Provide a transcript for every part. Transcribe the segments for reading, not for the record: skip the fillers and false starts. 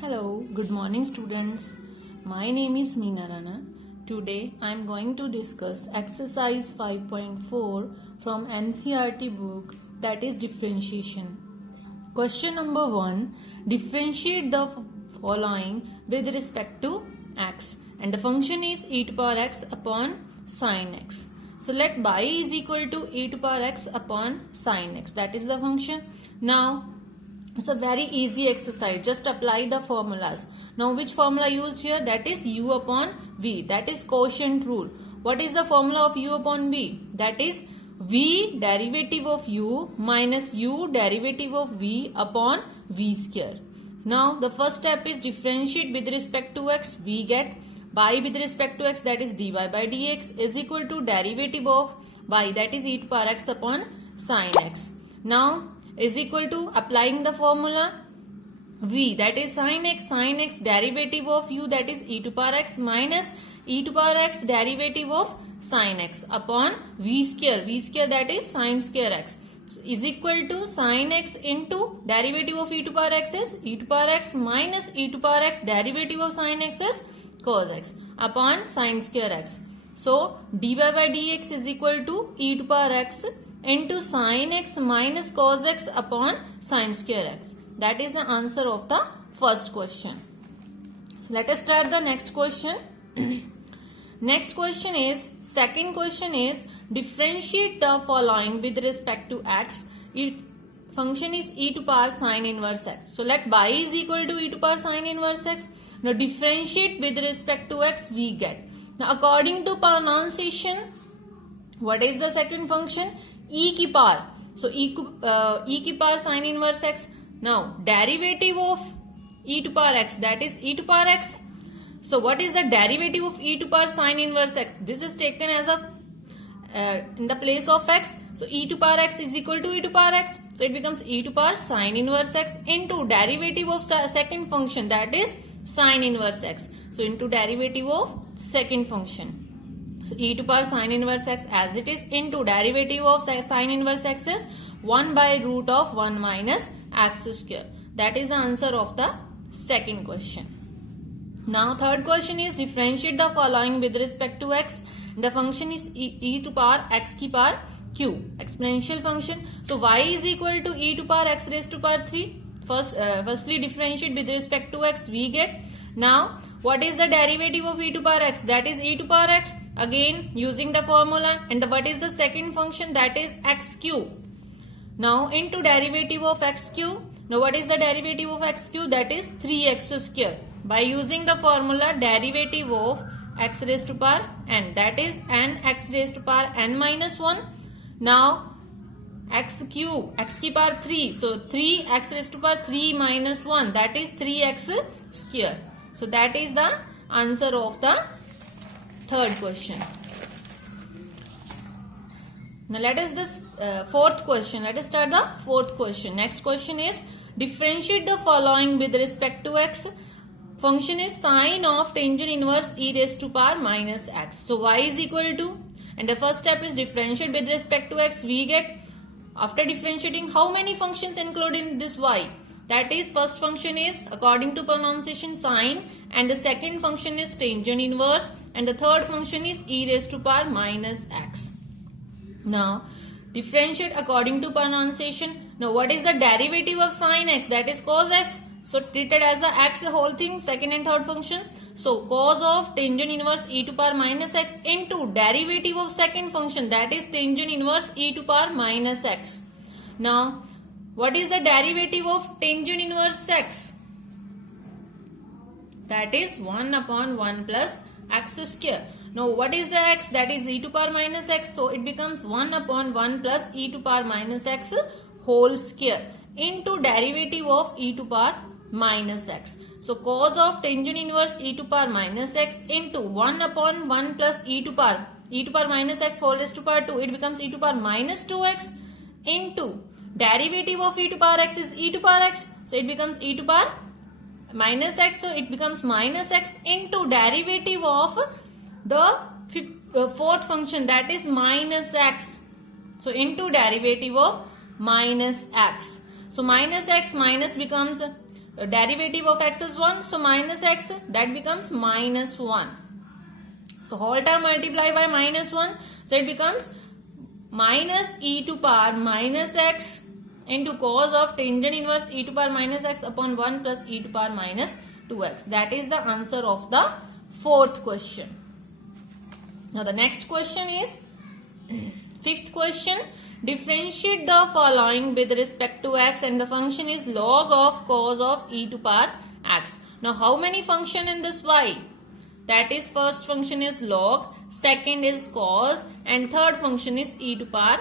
Hello, good morning students. My name is Meena Rana. Today I am going to discuss exercise 5.4 from NCERT book, that is differentiation. Question number 1. Differentiate the following with respect to x, and the function is e to power x upon sin x. So let y is equal to e to power x upon sin x. That is the function. Now it's a very easy exercise. Just apply the formulas. Now which formula used here? That is u upon v. That is quotient rule. What is the formula of u upon v? That is v derivative of u minus u derivative of v upon v square. Now the first step is differentiate with respect to x. We get y with respect to x, that is dy by dx, is equal to derivative of y, that is e to power x upon sin x. Now is equal to applying the formula v, that is sin x derivative of u, that is e to power x, minus e to power x derivative of sin x upon v square, that is sin square x, is equal to sin x into derivative of e to power x is e to power x minus e to power x derivative of sin x is cos x upon sin square x. So dy by dx is equal to e to power x into sin x minus cos x upon sin square x. That is the answer of the first question. So let us start the next question. Second question is differentiate the following with respect to x. Function is e to power sin inverse x. So let y is equal to e to power sin inverse x. Now differentiate with respect to x, we get. Now according to pronunciation, what is the second function? E की power. So e की power sin inverse x. Now derivative of e to power x, that is e to power x. So what is the derivative of e to power sin inverse x? This is taken as a in the place of x. So e to power x is equal to e to power x. So it becomes e to power sin inverse x into derivative of second function, that is sin inverse x. So into derivative of second function. So e to power sin inverse x as it is into derivative of sin inverse x is 1 by root of 1 minus x square. That is the answer of the second question. Now third question is differentiate the following with respect to x. The function is e to power x की power q, exponential function. So y is equal to e to power x raised to power 3. Firstly differentiate with respect to x, we get. Now what is the derivative of e to power x? That is e to power x. Again using the formula, and what is the second function? That is x cube. Now into derivative of x cube. Now what is the derivative of x cube? That is 3x square. By using the formula derivative of x raised to power n, that is n x raised to power n minus 1. Now x cube, x की power 3. So 3x raised to power 3 minus 1, that is 3x square. So that is the answer of the third question. Now let us this fourth question. Let us start the fourth question. Next question is differentiate the following with respect to x. Function is sine of tangent inverse e raised to power minus x. So y is equal to, and the first step is differentiate with respect to x. We get, after differentiating, how many functions included in this y? That is, first function is according to pronunciation sine, and the second function is tangent inverse, and the third function is e raised to power minus x. Now differentiate according to pronunciation. Now what is the derivative of sin x? That is cos x. So treated as a x whole thing, second and third function. So cos of tangent inverse e to power minus x into derivative of second function, that is tangent inverse e to power minus x. Now what is the derivative of tangent inverse x? That is 1 upon 1 plus x square. Now what is the x? That is e to power minus x. So it becomes 1 upon 1 plus e to power minus x whole square into derivative of e to power minus x. So cos of tangent inverse e to power minus x into 1 upon 1 plus e to power minus x whole raised to power 2. It becomes e to power minus 2x into derivative of e to power x is e to power x. So it becomes e to power minus x. So it becomes minus x into derivative of the fourth function, that is minus x. So into derivative of minus x. So minus x minus becomes derivative of x is 1, so minus x, that becomes minus 1. So whole term multiply by minus 1, so it becomes minus e to power minus x into cos of tangent inverse e to power minus x upon 1 plus e to power minus 2x. That is the answer of the fourth question. Now the next question is fifth question. Differentiate the following with respect to x and the function is log of cos of e to power x. Now how many function in this y? That is, first function is log, second is cos, and third function is e to power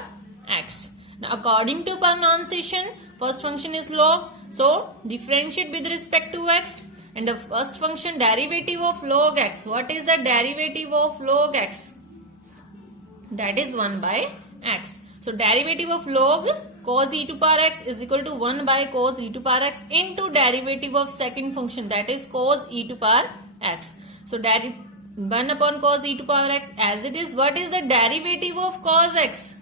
x. Now according to pronunciation, first function is log, so differentiate with respect to x, and the first function derivative of log x. What is the derivative of log x? That is 1 by x. So derivative of log cos e to power x is equal to 1 by cos e to power x into derivative of second function, that is cos e to power x. So 1 upon cos e to power x as it is. What is the derivative of cos x?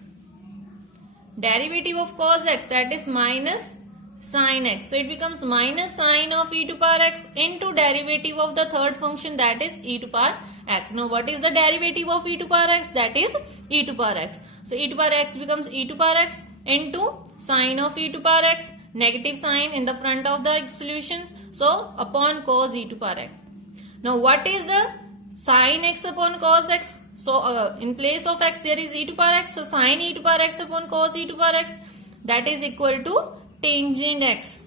Derivative of cos x, that is minus sin x. So it becomes minus sin of e to power x into derivative of the third function, that is e to power x. Now what is the derivative of e to power x? That is e to power x. So e to power x becomes e to power x into sin of e to power x, negative sign in the front of the solution, so upon cos e to power x. Now what is the sin x upon cos x? So in place of x there is e to power x, so sin e to power x upon cos e to power x, that is equal to tangent x.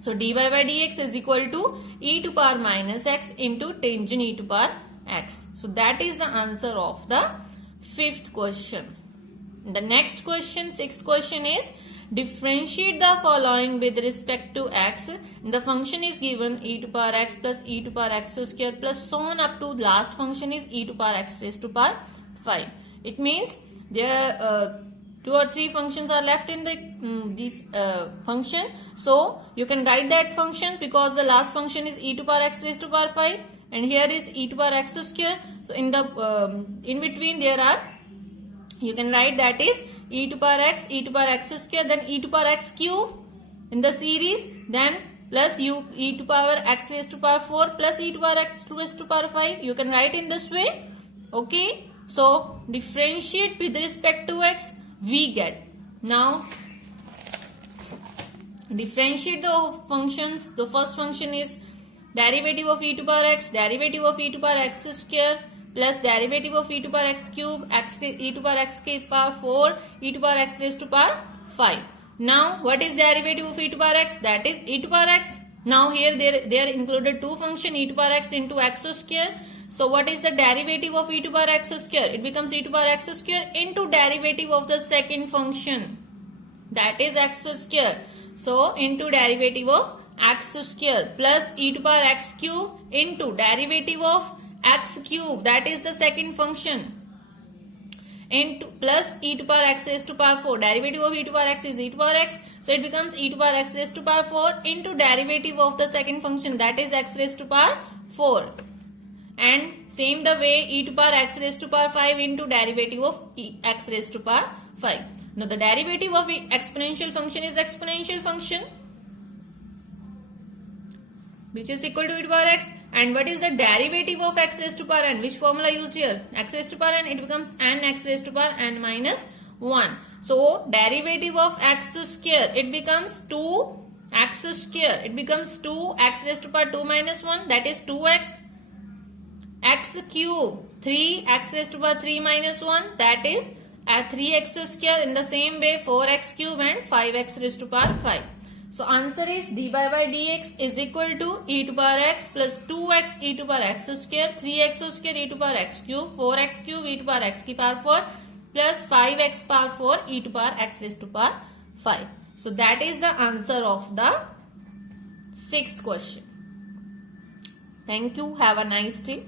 So dy by dx is equal to e to power minus x into tangent e to power x. So that is the answer of the fifth question. The next question, sixth question is differentiate the following with respect to x. The function is given e to power x plus e to power x square plus so on up to last function is e to power x raised to power 5. It means there 2 or 3 functions are left in the this function. So you can write that functions because the last function is e to power x raised to power 5 and here is e to power x square. So in the in between there are, you can write that is e to power x square, then e to power x cube in the series, then plus e to power x raised to power 4 plus e to power x raised to power 5. You can write in this way. Okay. So differentiate with respect to x, we get. Now differentiate the functions. The first function is derivative of e to power x, derivative of e to power x square plus derivative of e to power x cube, e to power x power 4, e to power x raised to power 5. Now what is derivative of e to power x? That is e to power x. Now here there are included two function e to power x into x square. So what is the derivative of e to power x square? It becomes e to power x square into derivative of the second function, that is x square. So into derivative of x square plus e to power x cube into derivative of x cube, that is the second function, into plus e to power x raised to power 4. Derivative of e to power x is e to power x, so it becomes e to power x raised to power 4 into derivative of the second function, that is x raised to power 4. And same the way e to power x raised to power 5 into derivative of x raised to power 5. Now the derivative of exponential function is exponential function which is equal to e to power x. And what is the derivative of x raised to power n? Which formula used here? X raised to power n, it becomes n x raised to power n minus 1. So derivative of x square, it becomes 2x square. It becomes 2x raised to power 2 minus 1, that is 2x. X cube, 3x raised to power 3 minus 1, that is 3x square. In the same way 4x cube and 5x raised to power 5. So answer is dy by dx is equal to e to power x plus 2x e to power x square, 3x square e to power x cube, 4x cube e to power x की power 4 plus 5x power 4 e to power x raised to power 5. So that is the answer of the sixth question. Thank you. Have a nice day.